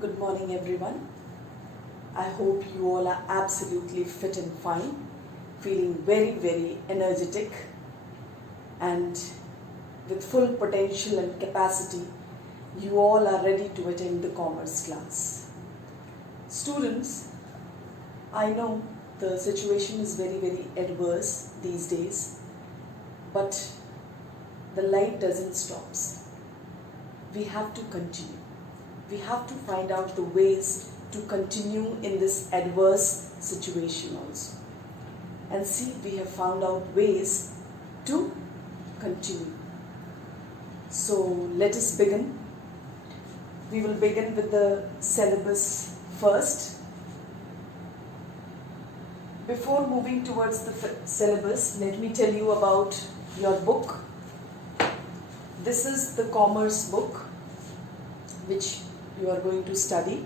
Good morning, everyone. I hope you all are absolutely fit and fine, feeling very, very energetic and with full potential and capacity. You all are ready to attend the commerce class. Students, I know the situation is very, very adverse these days, but the light doesn't stop. We have to continue. We have to find out the ways to continue in this adverse situation also. And see, we have found out ways to continue. So let us begin. We will begin with the syllabus first. Before moving towards the syllabus, let me tell you about your book. This is the commerce book which you are going to study.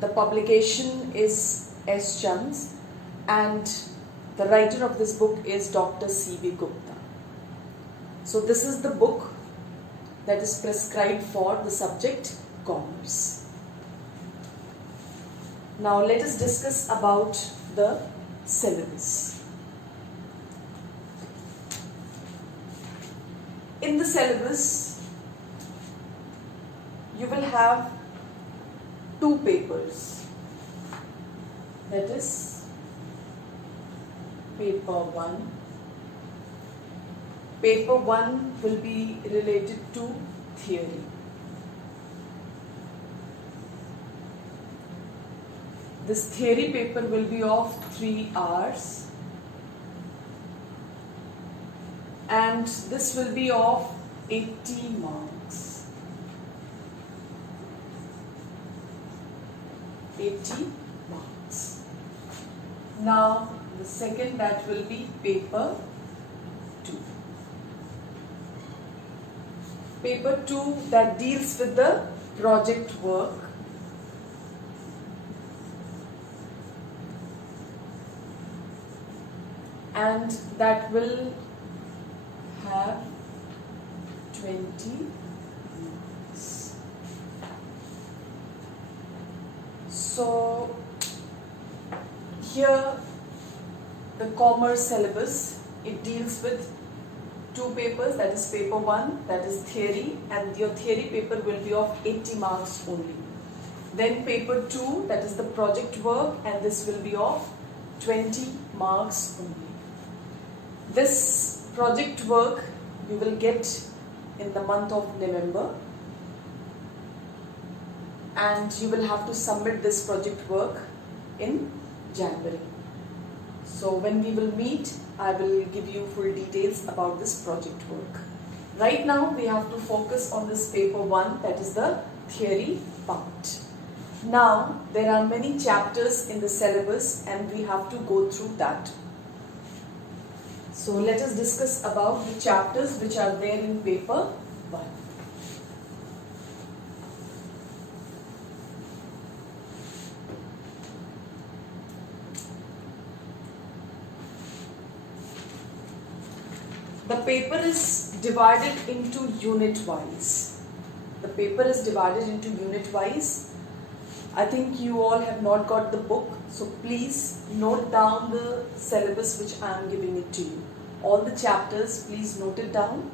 The publication is S. Chands and the writer of this book is Dr. C.V. Gupta. So this is the book that is prescribed for the subject commerce. Now let us discuss about the syllabus. In the syllabus, you will have two papers, that is paper 1. Paper 1 will be related to theory. This theory paper will be of 3 hours and this will be of 80 marks. 80 marks. Now the second, that will be paper 2. Paper 2 that deals with the project work. And that will have 20 marks. So here the commerce syllabus, it deals with 2 papers, that is paper 1, that is theory, and your theory paper will be of 80 marks only. Then paper 2, that is the project work, and this will be of 20 marks only. This project work you will get in the month of November, and you will have to submit this project work in January. So when we will meet, I will give you full details about this project work. Right now we have to focus on this paper 1, that is the theory part. Now there are many chapters in the syllabus and we have to go through that. So let us discuss about the chapters which are there in paper 1. The paper is divided into unit wise. The paper is divided into unit wise. I think you all have not got the book, so please note down the syllabus which I am giving it to you. All the chapters, please note it down,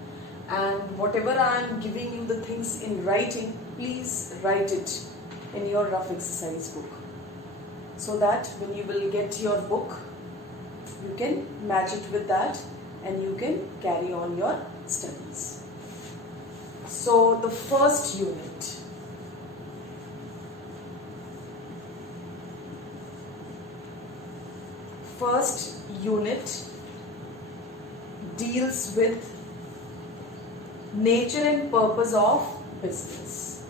and whatever I am giving you the things in writing, please write it in your rough exercise book, so that when you will get your book, you can match it with that and you can carry on your studies. So the first unit. First unit deals with nature and purpose of business.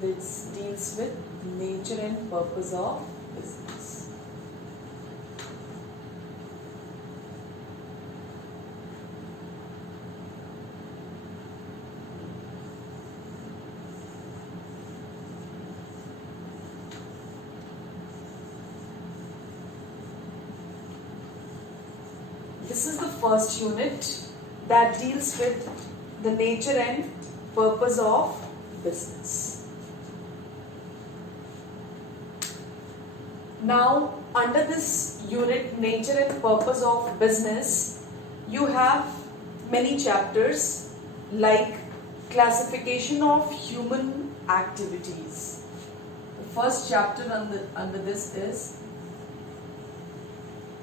This deals with nature and purpose of business. This is the first unit that deals with the nature and purpose of business. Now, under this unit, nature and purpose of business, you have many chapters like classification of human activities. The first chapter under this is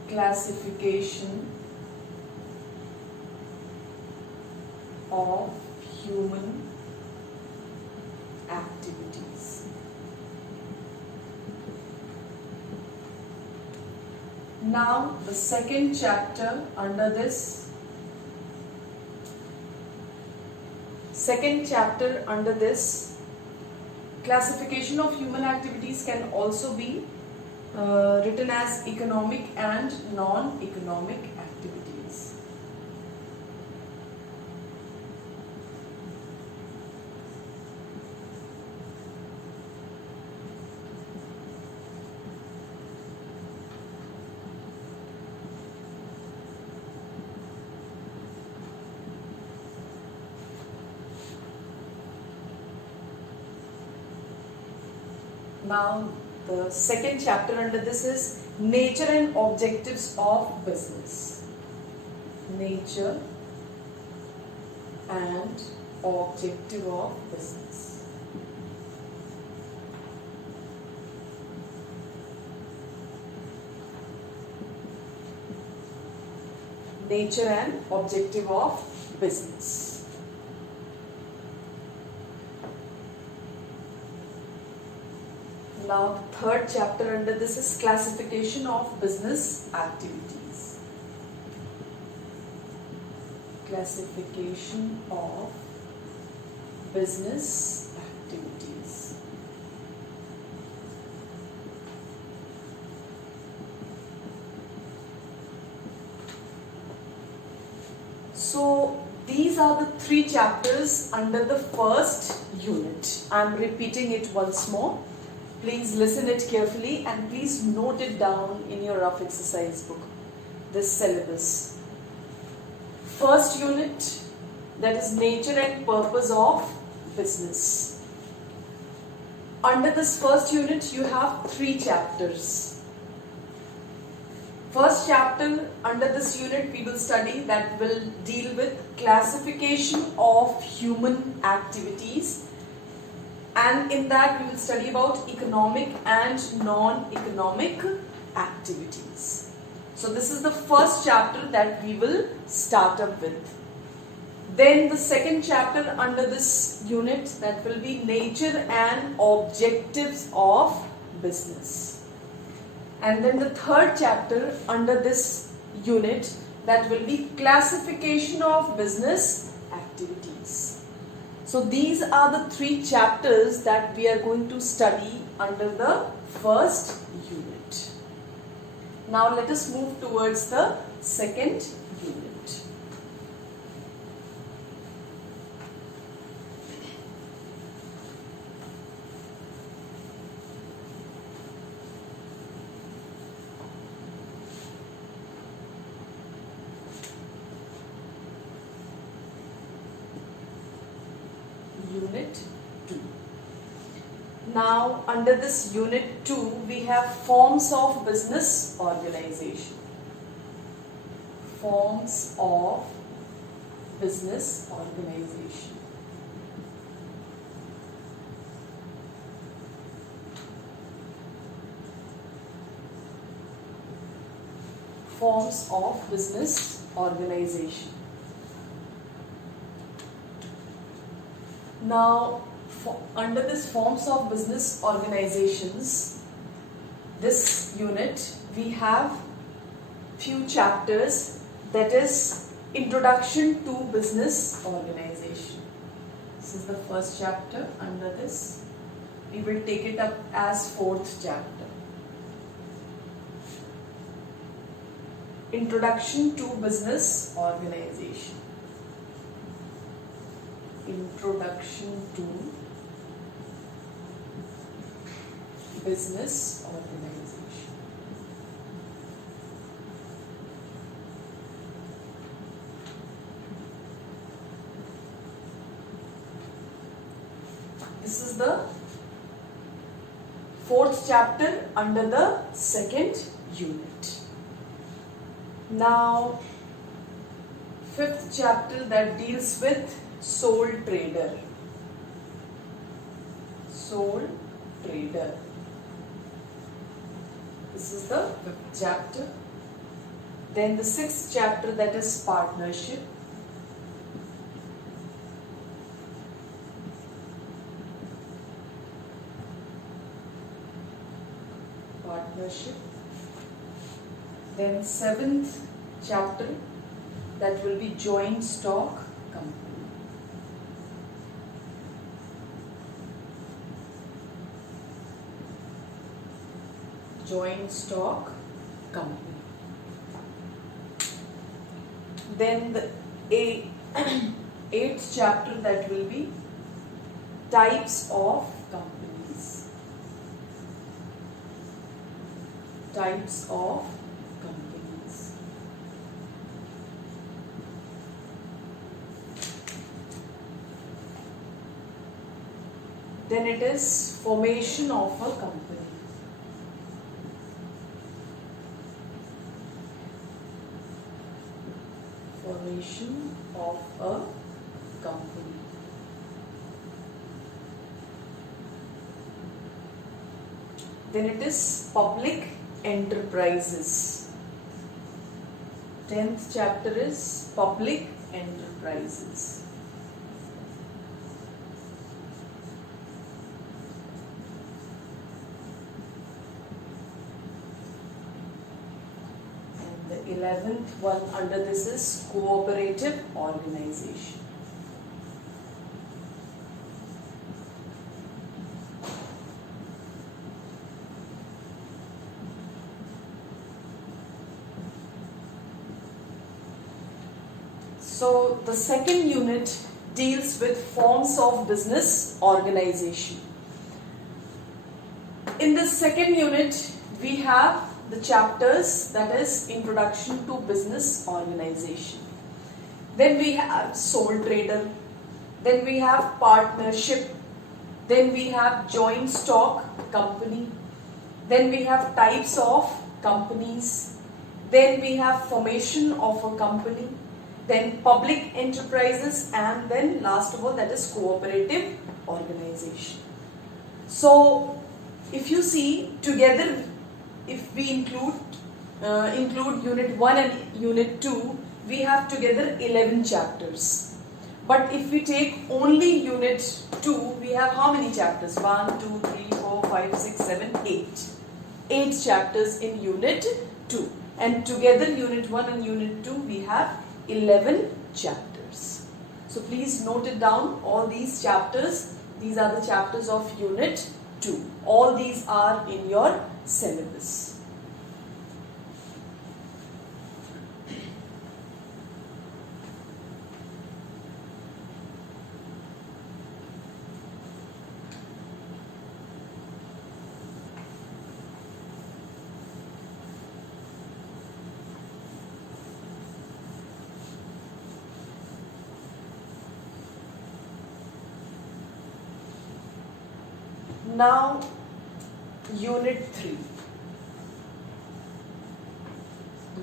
classification of human activities. Now the second chapter under this, classification of human activities can also be written as economic and non-economic activities. Now, the second chapter under this is nature and objectives of business. Nature and objective of business. Nature and objective of business. Now the third chapter under this is classification of business activities. Classification of business activities. So these are the three chapters under the first unit. I am repeating it once more. Please listen it carefully and please note it down in your rough exercise book, this syllabus. First unit, that is nature and purpose of business. Under this first unit, you have three chapters. First chapter under this unit we will study that will deal with classification of human activities. And in that we will study about economic and non-economic activities. So this is the first chapter that we will start up with. Then the second chapter under this unit, that will be nature and objectives of business. And then the third chapter under this unit, that will be classification of business activities. So these are the three chapters that we are going to study under the first unit. Now let us move towards the second unit. Unit 2. Now under this unit 2 we have forms of business organization. Forms of business organization. Forms of business organization. Now, under this forms of business organizations, this unit, we have few chapters, that is Introduction to Business Organization. This is the first chapter under this. We will take it up as fourth chapter. Introduction to Business Organization. Introduction to Business Organization. This is the fourth chapter under the second unit. Now, fifth chapter that deals with sole trader. Sole trader. This is the fifth chapter. Then the sixth chapter, that is partnership. Partnership. Then seventh chapter, that will be joint stock company. Joint stock company. Then the eighth chapter, that will be types of companies. Types of companies. Then it is formation of a company. Formation of a company. Then it is public enterprises. 10th chapter is public enterprises. And the 11th one under this is cooperative organization. So the second unit deals with forms of business organization. In the second unit, we have the chapters, that is Introduction to Business Organization. Then we have sole trader. Then we have partnership. Then we have joint stock company. Then we have types of companies. Then we have formation of a company. Then public enterprises, and then last of all, that is cooperative organization. So if you see together, if we include unit 1 and unit 2, we have together 11 chapters. But if we take only unit 2, we have how many chapters? 1, 2, 3, 4, 5, 6, 7, 8. 8 chapters in unit 2. And together unit 1 and unit 2, we have 11 chapters. So please note it down, all these chapters, these are the chapters of unit 2. All these are in your syllabus. Now, unit 3.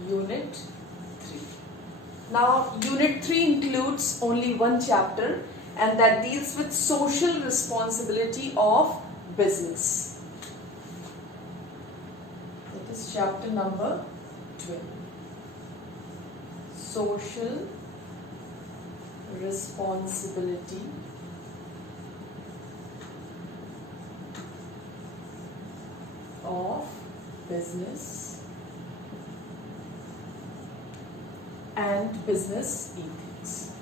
Unit 3. Now, unit 3 includes only one chapter, and that deals with social responsibility of business. That is chapter number 12. Social responsibility of business and business ethics.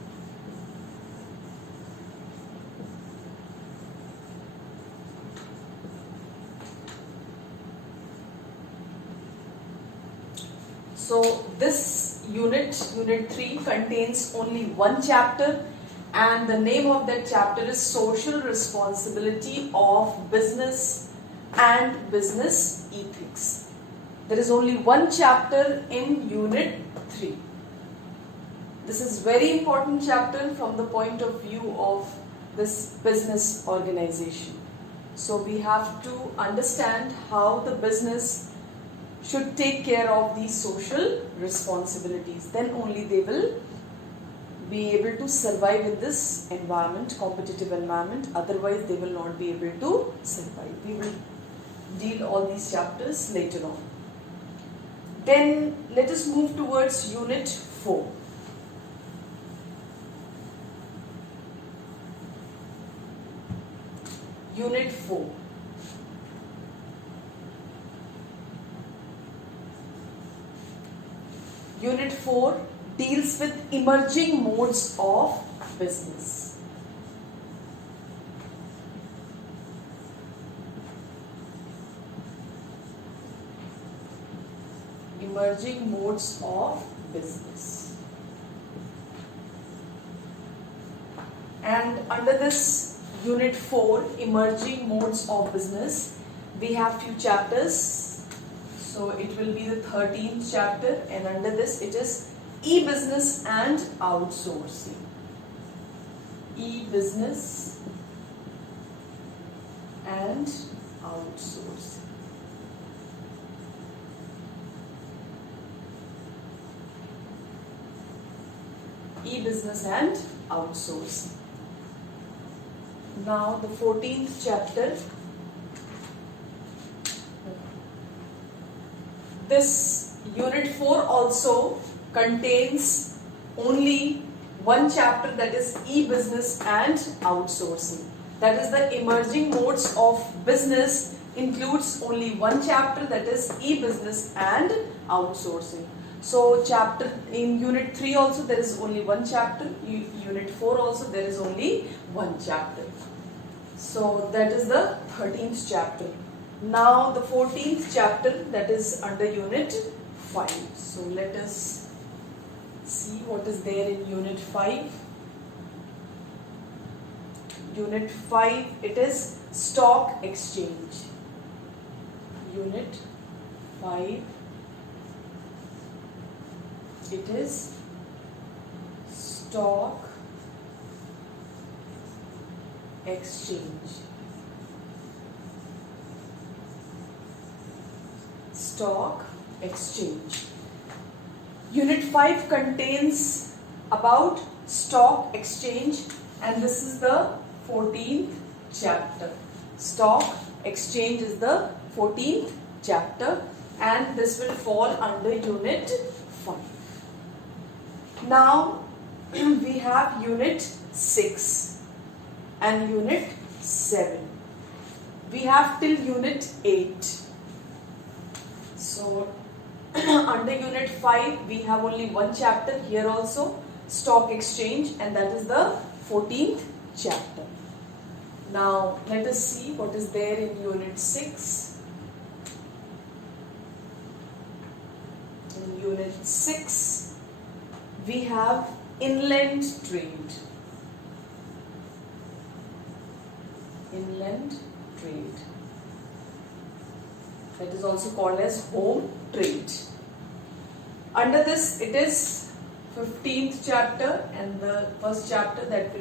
So this unit 3 contains only one chapter, and the name of that chapter is Social Responsibility of Business and Business Ethics. There is only one chapter in unit 3. This is very important chapter from the point of view of this business organization. So we have to understand how the business should take care of these social responsibilities. Then only they will be able to survive in this environment, competitive environment. Otherwise, they will not be able to survive. We will deal all these chapters later on. Then let us move towards Unit 4. Unit 4. Unit 4 deals with emerging modes of business. Emerging modes of business. And under this Unit 4, emerging modes of business, we have few chapters. So it will be the 13th chapter, and under this it is e-business and outsourcing. E-business and outsourcing. E-business and outsourcing. Now the 14th chapter. This Unit 4 also contains only one chapter, that is e-business and outsourcing. That is the emerging modes of business includes only one chapter, that is e-business and outsourcing. So chapter in Unit 3 also there is only one chapter. Unit 4 also there is only one chapter. So that is the 13th chapter. Now the 14th chapter, that is under Unit 5. So let us see what is there in Unit 5. Unit 5, it is stock exchange. Unit 5, it is stock exchange. Stock exchange. Unit 5 contains about stock exchange, and this is the 14th chapter. Stock exchange is the 14th chapter, and this will fall under Unit 5. Now we have Unit 6 and Unit 7. We have till Unit 8. So under Unit 5 we have only one chapter here also, stock exchange, and that is the 14th chapter. Now let us see what is there in Unit 6. In Unit 6 we have inland trade. Inland trade. That is also called as home trade. Under this it is 15th chapter, and the first chapter that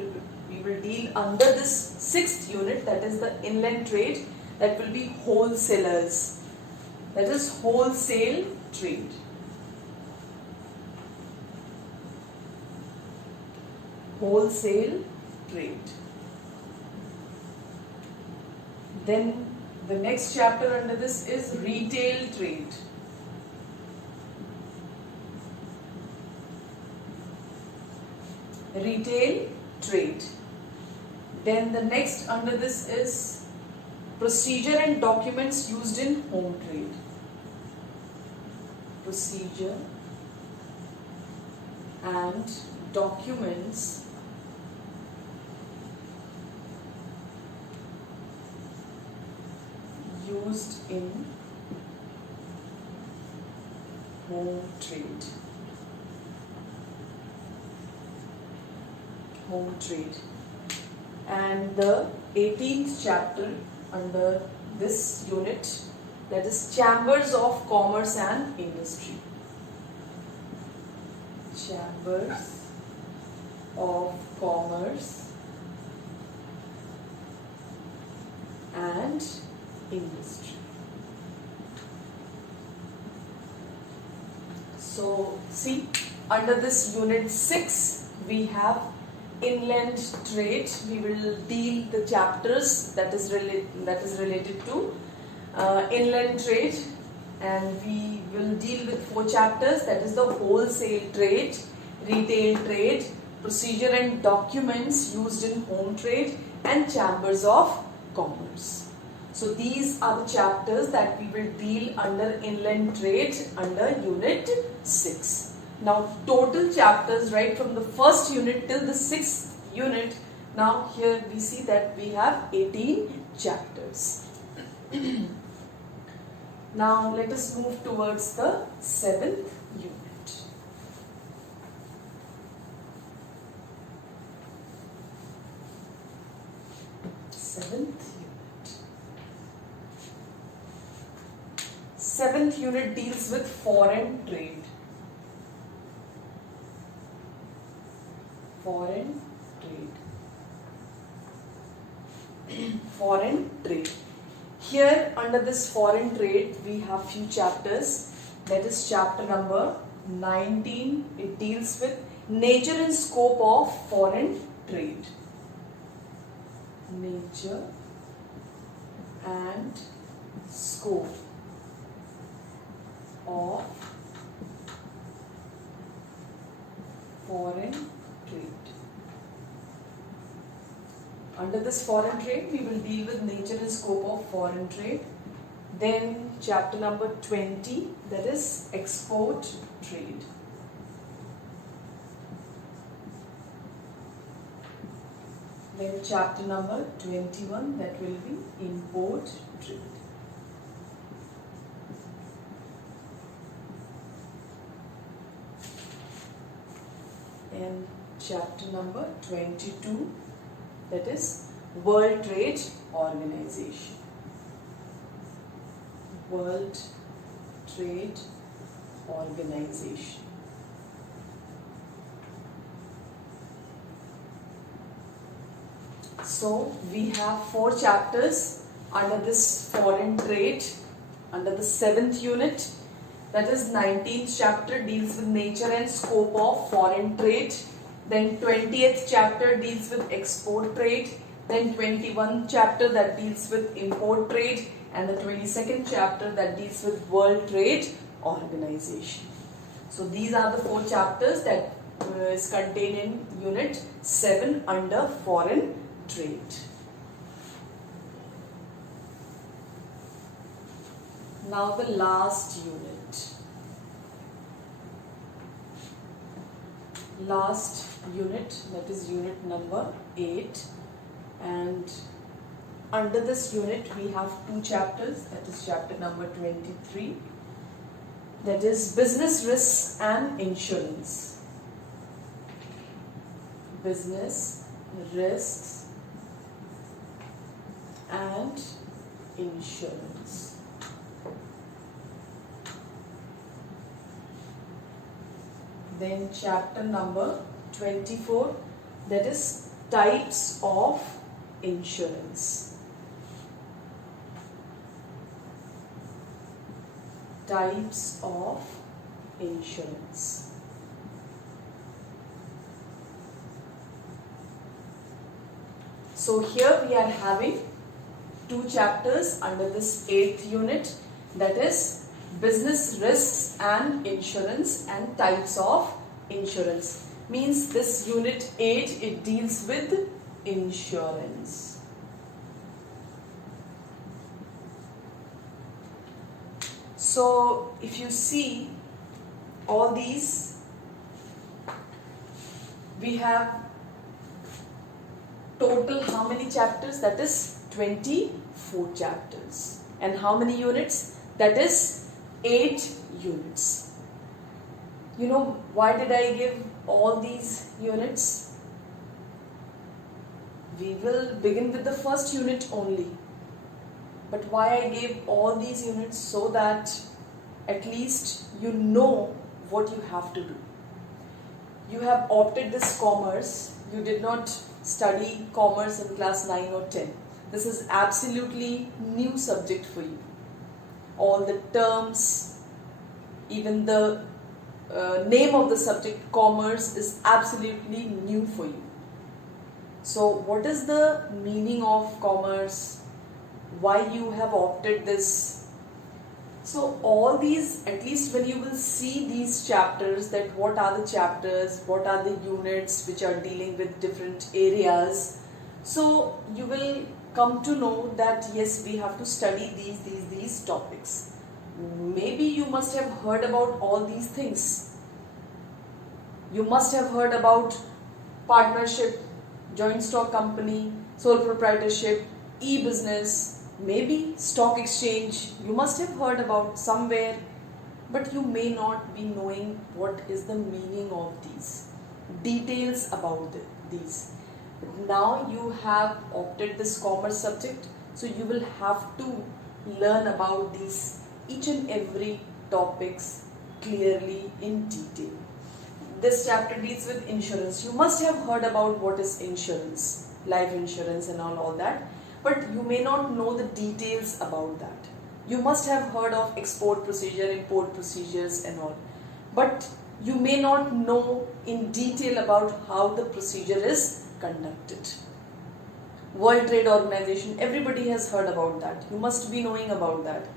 we will deal under this 6th unit, that is the inland trade, that will be wholesalers. That is wholesale trade. Wholesale trade. Then the next chapter under this is retail trade. Retail trade. Then the next under this is procedure and documents used in home trade. Procedure and documents used in home trade. Home trade. And the 18th chapter under this unit, that is Chambers of Commerce and Industry. Chambers of Commerce and and industry. So see, under this unit 6 we have inland trade. We will deal the chapters that is related to inland trade, and we will deal with 4 chapters, that is the wholesale trade, retail trade, procedure and documents used in home trade, and chambers of commerce. So these are the chapters that we will deal under inland trade under unit 6. Now total chapters right from the first unit till the 6th unit, now here we see that we have 18 chapters. Now let us move towards the 7th unit. Seventh unit deals with foreign trade. Foreign trade. Here under this foreign trade we have few chapters. That is chapter number 19. It deals with nature and scope of foreign trade. Nature and scope of foreign trade. Under this foreign trade, we will deal with nature and scope of foreign trade. Then chapter number 20, that is export trade. Then chapter number 21, that will be import trade. And chapter number 22, that is World Trade Organization. World Trade Organization. So we have 4 chapters under this foreign trade, under the 7th unit. That is 19th chapter deals with nature and scope of foreign trade. Then 20th chapter deals with export trade. Then 21st chapter that deals with import trade. And the 22nd chapter that deals with World Trade Organization. So these are the 4 chapters that is contained in unit 7 under foreign trade. Now the last unit. Last unit, that is unit number 8, and under this unit we have 2 chapters, that is chapter number 23, that is business risks and insurance. Business risks and insurance. Then chapter number 24, that is types of insurance. Types of insurance. So here we are having 2 chapters under this 8th unit, that is business risks and insurance and types of insurance. Means this unit 8, it deals with insurance. So if you see all these, we have total how many chapters? That is 24 chapters. And how many units? That is 8 units. You know why did I give all these units? We will begin with the first unit only. But why I gave all these units? So that at least you know what you have to do. You have opted this commerce. You did not study commerce in class 9 or 10. This is absolutely new subject for you. All the terms, even the name of the subject commerce is absolutely new for you. So what is the meaning of commerce? Why you have opted this? So all these, at least when you will see these chapters, that what are the chapters, what are the units which are dealing with different areas, so you will come to know that yes, we have to study these topics. Maybe you must have heard about all these things. You must have heard about partnership, joint stock company, sole proprietorship, e-business, maybe stock exchange. You must have heard about somewhere, but you may not be knowing what is the meaning of these, details about these. But now you have opted this commerce subject, so you will have to learn about these each and every topics clearly in detail. This chapter deals with insurance. You must have heard about what is insurance, life insurance and all that, but you may not know the details about that. You must have heard of export procedure, import procedures and all, but you may not know in detail about how the procedure is conducted. World Trade Organization, everybody has heard about that. You must be knowing about that.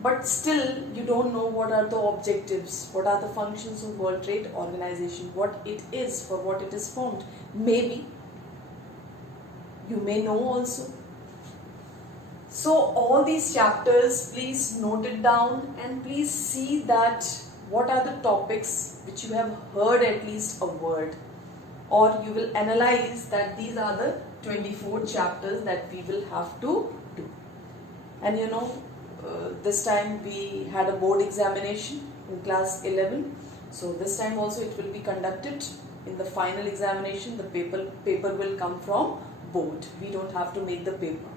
But still, you don't know what are the objectives, what are the functions of World Trade Organization, what it is, for what it is formed. Maybe you may know also. So all these chapters, please note it down and please see that what are the topics which you have heard at least a word, or you will analyze that these are the 24 chapters that we will have to do. And this time we had a board examination in class 11. So this time also it will be conducted. In the final examination, the paper will come from board. We don't have to make the paper.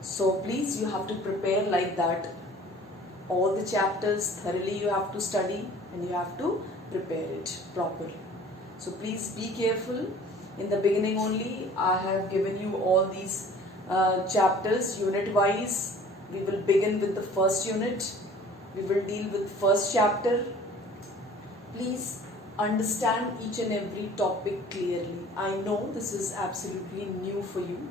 So please, you have to prepare like that. All the chapters thoroughly you have to study and you have to prepare it properly. So please be careful. In the beginning only, I have given you all these chapters unit wise. We will begin with the first unit. We will deal with first chapter. Please understand each and every topic clearly. I know this is absolutely new for you,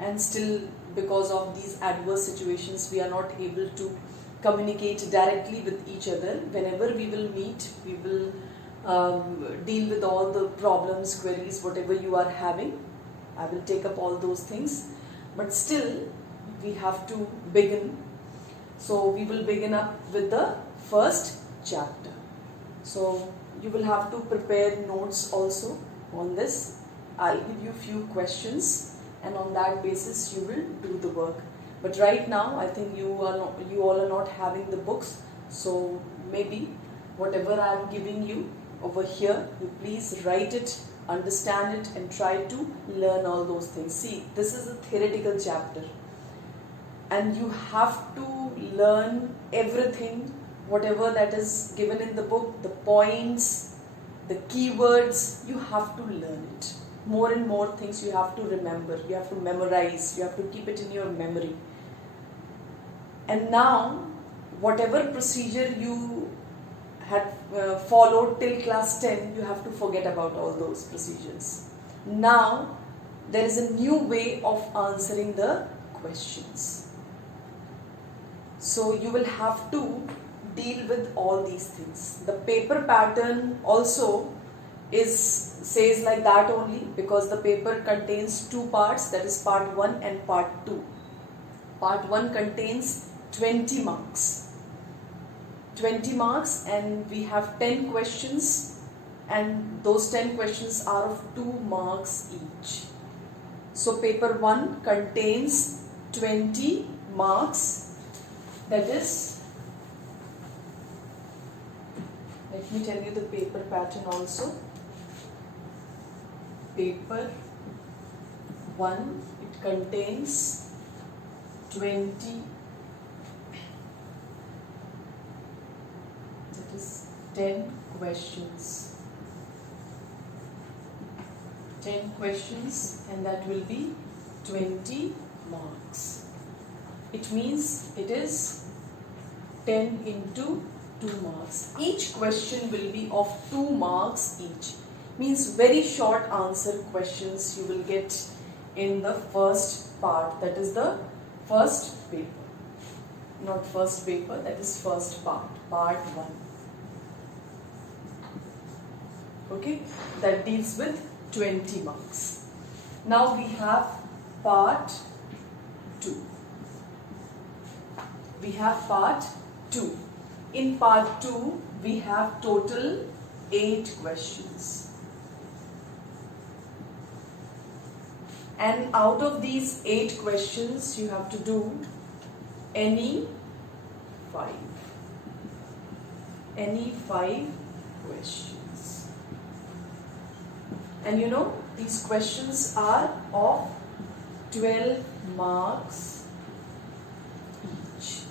and still because of these adverse situations we are not able to communicate directly with each other. Whenever we will meet, we will deal with all the problems, queries, whatever you are having. I will take up all those things, but still we have to begin. So we will begin up with the first chapter. So you will have to prepare notes also on this. I'll give you few questions and on that basis you will do the work. But right now I think you all are not having the books, so maybe whatever I am giving you over here, you please write it, understand it and try to learn all those things. See, this is a theoretical chapter and you have to learn everything, whatever that is given in the book, the points, the keywords, you have to learn it. More and more things you have to remember, you have to memorize, you have to keep it in your memory. And now, whatever procedure you had followed till class 10, you have to forget about all those procedures. Now, there is a new way of answering the questions. So you will have to deal with all these things. The paper pattern also says like that only, because the paper contains two parts, that is part 1 and part 2. Part 1 contains 20 marks. 20 marks and we have 10 questions and those 10 questions are of 2 marks each. So paper 1 contains 20 marks. That is, let me tell you the paper pattern also. Paper 1, it contains 20, that is 10 questions. 10 questions and that will be 20 marks. It means it is 10 into 2 marks. Each question will be of 2 marks each. Means very short answer questions you will get in the first part, that is the first paper. Not first paper, that is first part, part 1. Okay, that deals with 20 marks. Now we have part 2. We have part 2. In part 2, we have total 8 questions. And out of these 8 questions, you have to do any 5. Any 5 questions. And you know, these questions are of 12 marks each.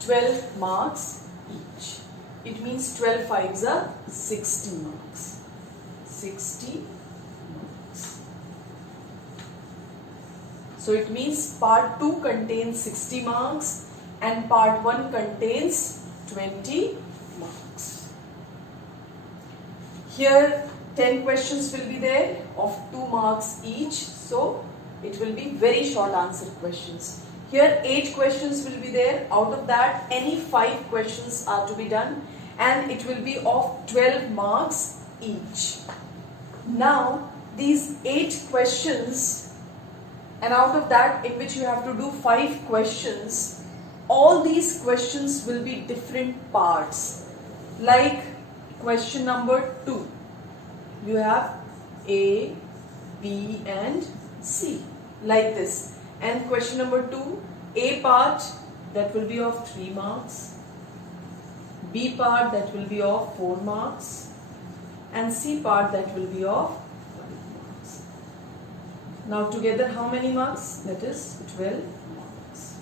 12 marks each. It means 12 fives are 60 marks. 60 marks. So it means part 2 contains 60 marks and part 1 contains 20 marks. Here 10 questions will be there of 2 marks each. So it will be very short answer questions. Here 8 questions will be there. Out of that, any 5 questions are to be done and it will be of 12 marks each. Now these 8 questions, and out of that in which you have to do 5 questions, all these questions will be different parts. Like question number 2, you have A, B and C, like this. And question number 2, A part, that will be of 3 marks, B part, that will be of 4 marks, and C part, that will be of 5 marks. Now together how many marks? That is 12 marks.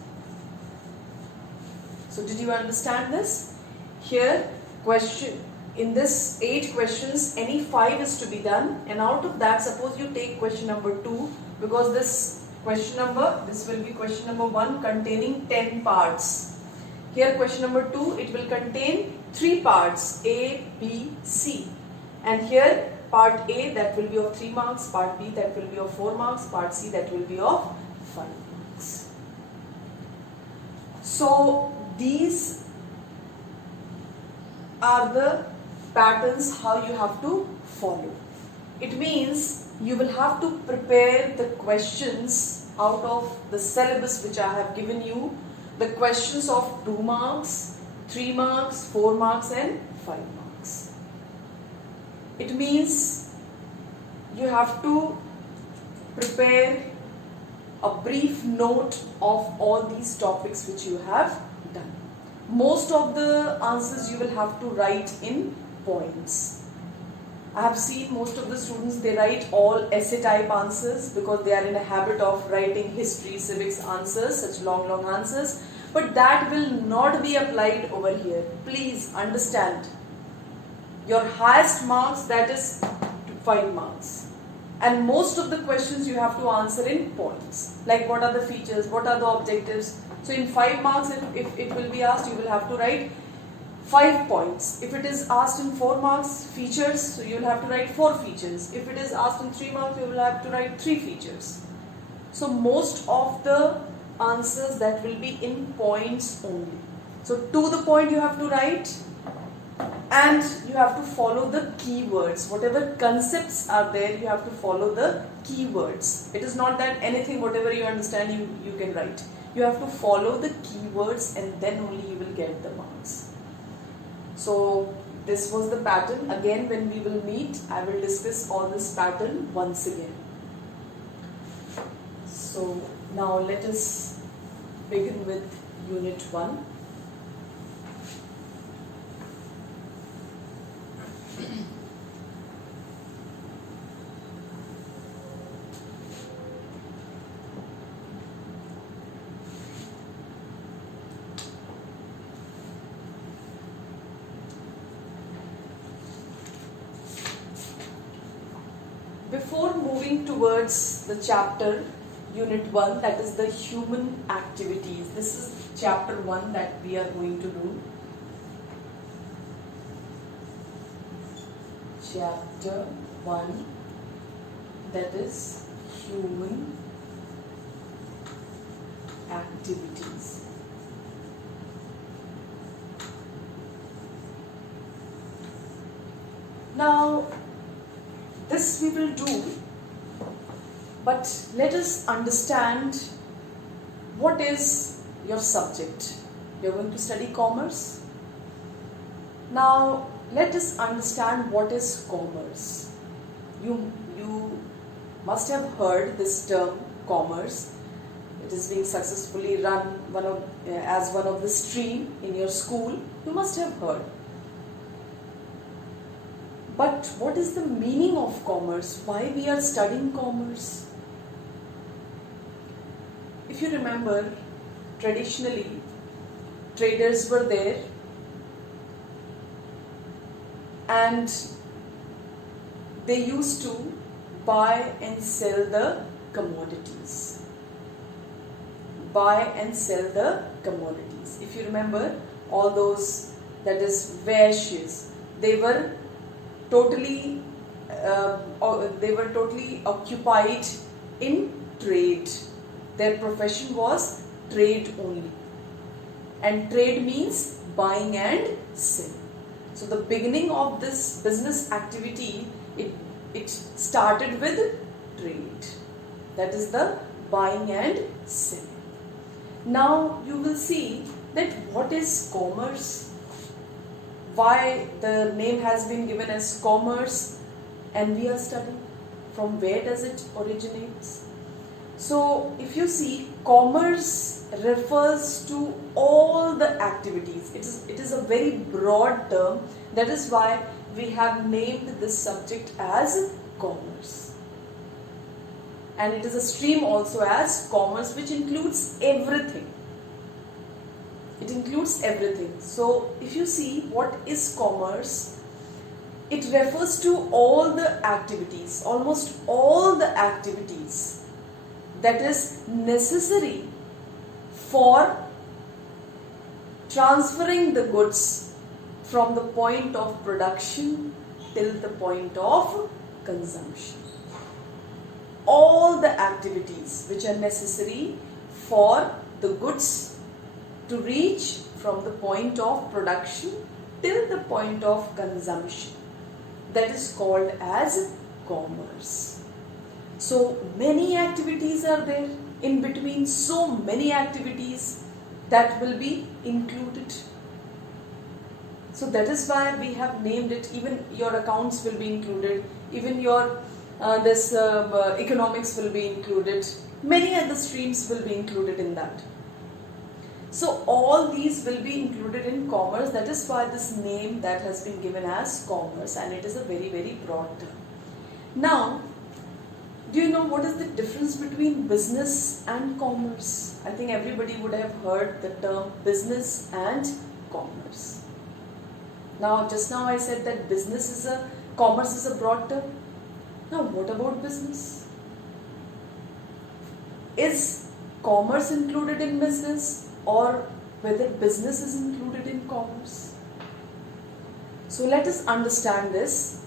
So did you understand this? Here question, in this 8 questions, any 5 is to be done, and out of that, suppose you take question number 2, because this will be question number 1 containing 10 parts. Here question number 2, it will contain 3 parts, A, B, C. And here part A, that will be of 3 marks, part B, that will be of 4 marks, part C, that will be of 5 marks. So these are the patterns how you have to follow. It means you will have to prepare the questions out of the syllabus which I have given you, the questions of 2 marks, 3 marks, 4 marks and 5 marks. It means you have to prepare a brief note of all these topics which you have done. Most of the answers you will have to write in points. I have seen most of the students, they write all essay type answers because they are in a habit of writing history, civics answers, such long answers. But that will not be applied over here. Please understand. Your highest marks, that is 5 marks. And most of the questions you have to answer in points. Like what are the features, what are the objectives. So in 5 marks, if it will be asked, you will have to write 5 points. If it is asked in 4 marks, features, so you will have to write 4 features. If it is asked in 3 marks, you will have to write 3 features. So most of the answers that will be in points only. So to the point you have to write, and you have to follow the keywords. Whatever concepts are there, you have to follow the keywords. It is not that anything, whatever you understand, you can write. You have to follow the keywords and then only you will get the marks. So this was the pattern. Again, when we will meet, I will discuss all this pattern once again. So now let us begin with Unit 1. Before moving towards the chapter, Unit 1, that is the human activities. This is chapter 1 that we are going to do. Chapter 1, that is human activities. Now, this we will do, but let us understand what is your subject. You are going to study commerce. Now, let us understand what is commerce. You must have heard this term commerce. It is being successfully run as one of the stream in your school. You must have heard. But what is the meaning of commerce? Why we are studying commerce? If you remember, traditionally, traders were there and they used to buy and sell the commodities. Buy and sell the commodities. If you remember, all those, that is Vaishyas, they were totally occupied in trade. Their profession was trade only, and trade means buying and selling. So the beginning of this business activity, it started with trade, that is the buying and selling. Now you will see that what is commerce, why the name has been given as commerce, and we are studying from where does it originates. So if you see, commerce refers to all the activities. It is a very broad term. That is why we have named this subject as commerce. And it is a stream also as commerce, which includes everything. It includes everything. So if you see what is commerce, it refers to all the activities, almost all the activities that is necessary for transferring the goods from the point of production till the point of consumption. All the activities which are necessary for the goods to reach from the point of production till the point of consumption, that is called as commerce. So many activities are there in between, so many activities that will be included. So that is why we have named it. Even your accounts will be included, even your economics will be included, many other streams will be included in that. So all these will be included in commerce. That is why this name that has been given as commerce, and it is a very, very broad term. Now, do you know what is the difference between business and commerce? I think everybody would have heard the term business and commerce. Now, just now I said that commerce is a broad term. Now, what about business? Is commerce included in business, or whether business is included in commerce? So let us understand this.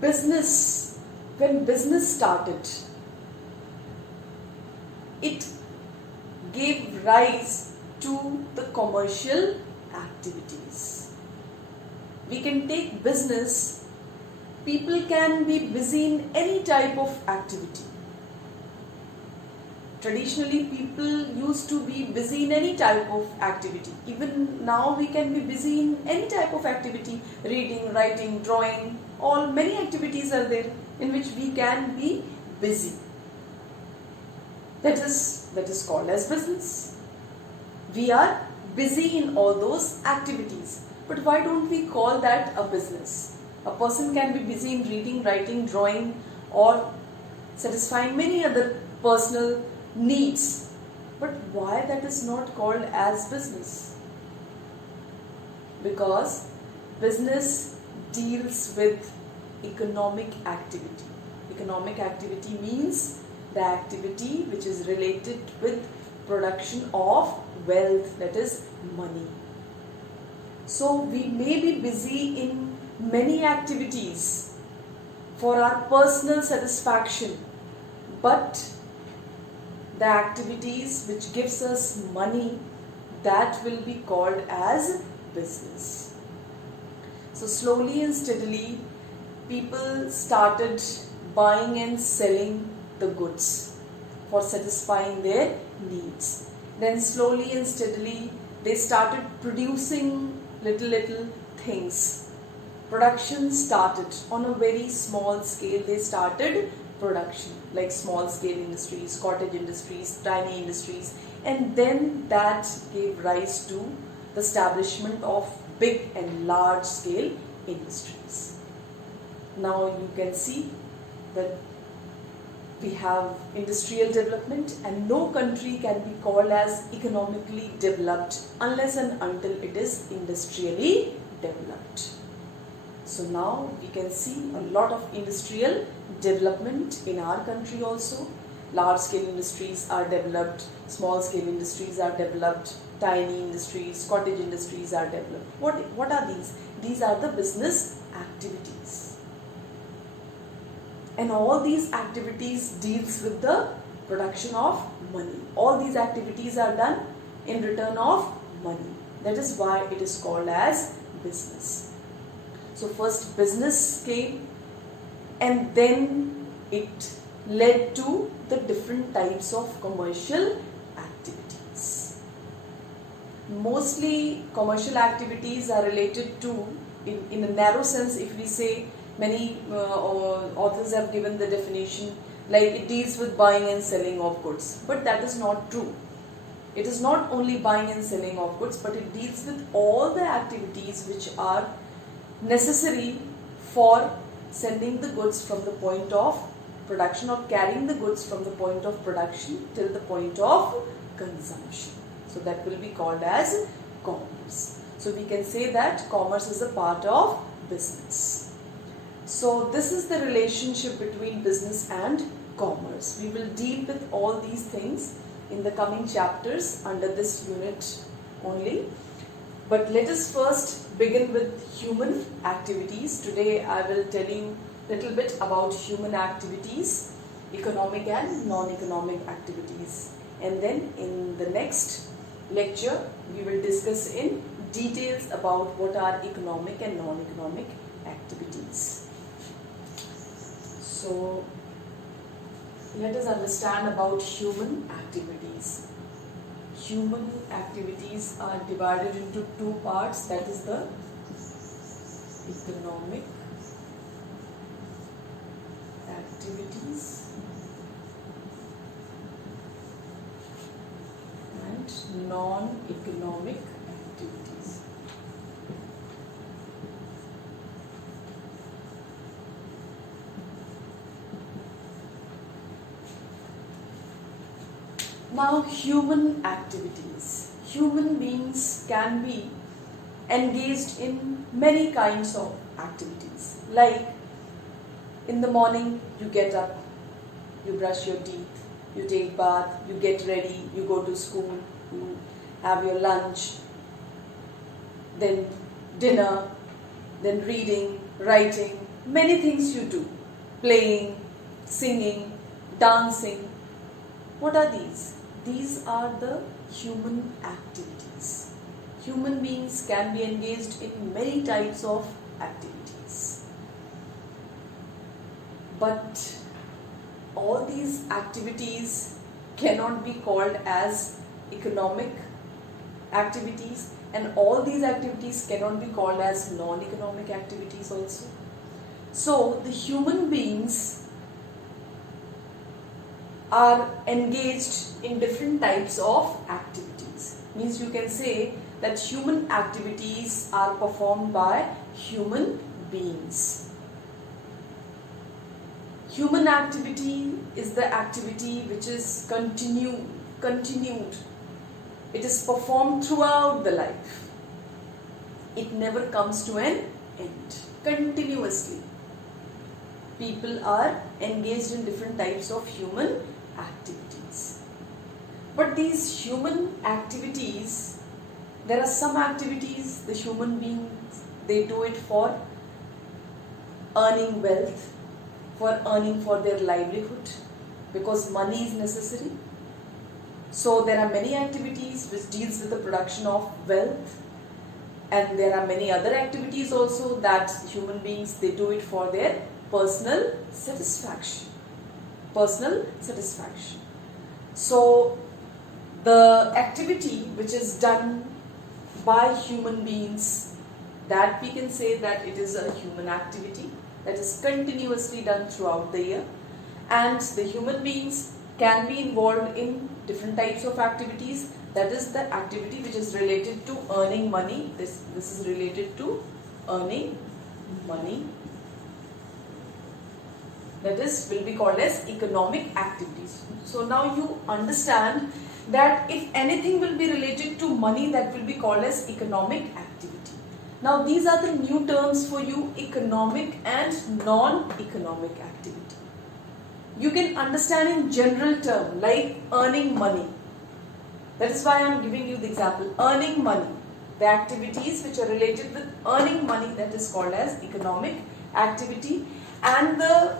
Business, when business started, it gave rise to the commercial activities. We can take business, people can be busy in any type of activity. Traditionally, people used to be busy in any type of activity. Even now, we can be busy in any type of activity. Reading, writing, drawing, many activities are there in which we can be busy. That is called as business. We are busy in all those activities. But why don't we call that a business? A person can be busy in reading, writing, drawing, or satisfying many other personal needs. But why that is not called as business? Because business deals with economic activity. Economic activity means the activity which is related with production of wealth, that is money. So we may be busy in many activities for our personal satisfaction, but the activities which gives us money, that will be called as business. So slowly and steadily people started buying and selling the goods for satisfying their needs. Then slowly and steadily they started producing little things. Production started on a very small scale. They started production like small scale industries, cottage industries, tiny industries, and then that gave rise to the establishment of big and large scale industries. Now you can see that we have industrial development, and no country can be called as economically developed unless and until it is industrially developed. So now we can see a lot of industrial development in our country also. Large scale industries are developed, small scale industries are developed, tiny industries, cottage industries are developed. What are these? These are the business activities. And all these activities deals with the production of money. All these activities are done in return of money. That is why it is called as business. So first business came, and then it led to the different types of commercial activities. Mostly commercial activities are related to, in a narrow sense, if we say, many authors have given the definition like it deals with buying and selling of goods, but that is not true. It is not only buying and selling of goods, but it deals with all the activities which are necessary for sending the goods from the point of production, or carrying the goods from the point of production till the point of consumption. So that will be called as commerce. So we can say that commerce is a part of business. So this is the relationship between business and commerce. We will deal with all these things in the coming chapters under this unit only. But let us first begin with human activities. Today I will tell you a little bit about human activities, economic and non-economic activities. And then in the next lecture we will discuss in details about what are economic and non-economic activities. So let us understand about human activities. Human activities are divided into two parts, that is the economic activities and non-economic activities. Now, human activities. Human beings can be engaged in many kinds of activities. Like in the morning, you get up, you brush your teeth, you take bath, you get ready, you go to school, you have your lunch, then dinner, then reading, writing, many things you do. Playing, singing, dancing. What are these? These are the human activities. Human beings can be engaged in many types of activities. But all these activities cannot be called as economic activities, and all these activities cannot be called as non-economic activities also. So the human beings are engaged in different types of activities. Means you can say that human activities are performed by human beings. Human activity is the activity which is continued. It is performed throughout the life. It never comes to an end, continuously. people are engaged in different types of human activities. But these human activities, there are some activities the human beings, they do it for earning wealth, for earning for their livelihood, because money is necessary. So there are many activities which deals with the production of wealth, and there are many other activities also that human beings, they do it for their personal satisfaction. Personal satisfaction. So the activity which is done by human beings, that we can say that it is a human activity that is continuously done throughout the year, and the human beings can be involved in different types of activities. That is the activity which is related to earning money. This is related to earning money. That is will be called as economic activities. So now you understand that if anything will be related to money, that will be called as economic activity. Now these are the new terms for you, economic and non-economic activity. You can understand in general term like earning money. That is why I am giving you the example, earning money. The activities which are related with earning money, that is called as economic activity, and the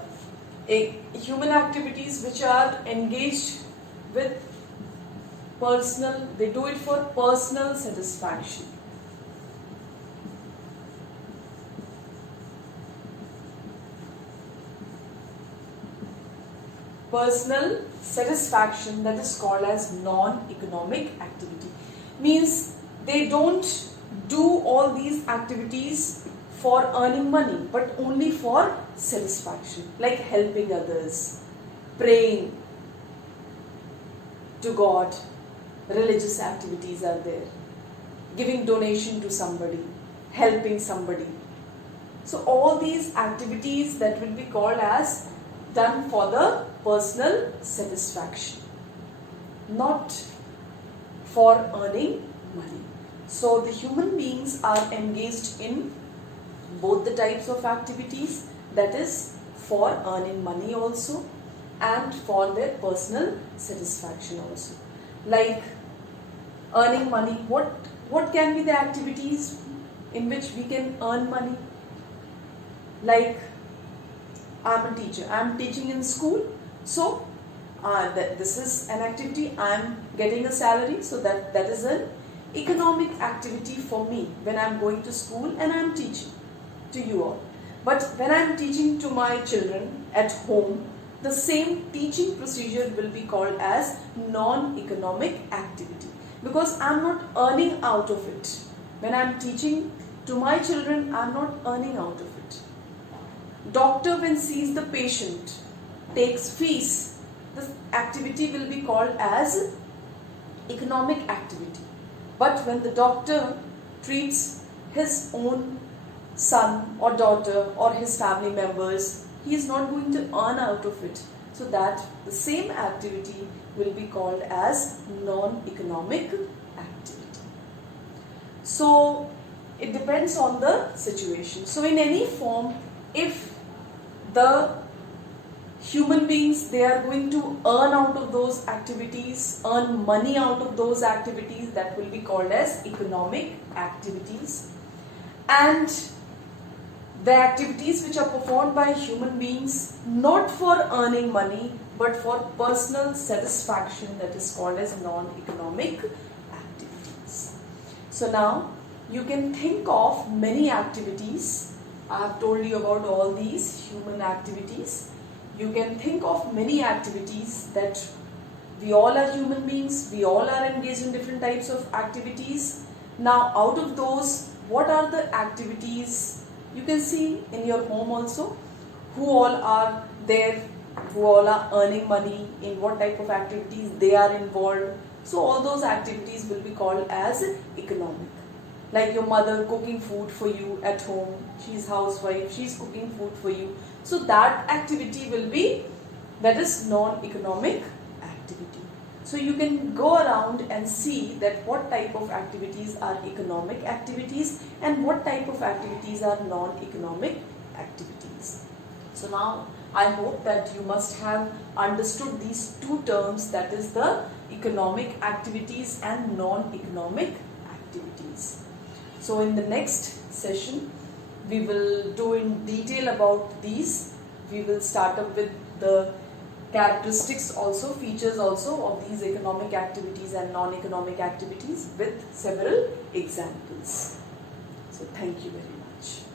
human activities which are engaged with personal, they do it for personal satisfaction. Personal satisfaction, that is called as non-economic activity. Means they don't do all these activities for earning money, but only for satisfaction, like helping others, praying to God, religious activities are there, giving donation to somebody, helping somebody. So all these activities that will be called as done for the personal satisfaction, not for earning money. So the human beings are engaged in both the types of activities, that is for earning money also and for their personal satisfaction also. Like earning money, what can be the activities in which we can earn money? Like I am a teacher, I am teaching in school, so this is an activity, I am getting a salary, so that is an economic activity for me when I am going to school and I am teaching to you all. But when I am teaching to my children at home, the same teaching procedure will be called as non-economic activity, because I am not earning out of it. When I am teaching to my children, I am not earning out of it. Doctor, when sees the patient, takes fees, this activity will be called as economic activity. But when the doctor treats his own son or daughter or his family members, he is not going to earn out of it. So that the same activity will be called as non-economic activity. So it depends on the situation. So in any form, if the human beings, they are going to earn out of those activities, earn money out of those activities, that will be called as economic activities. And the activities which are performed by human beings, not for earning money, but for personal satisfaction, that is called as non-economic activities. So now, you can think of many activities. I have told you about all these human activities. You can think of many activities that we all are human beings, we all are engaged in different types of activities. Now, out of those, what are the activities? You can see in your home also, who all are there, who all are earning money, in what type of activities they are involved. So all those activities will be called as economic. Like your mother cooking food for you at home, she is housewife, she is cooking food for you. So that activity will be, that is non-economic activity. So you can go around and see that what type of activities are economic activities and what type of activities are non-economic activities. So now I hope that you must have understood these two terms, that is the economic activities and non-economic activities. So in the next session we will do in detail about these. We will start up with the characteristics also, features also of these economic activities and non-economic activities with several examples. So thank you very much.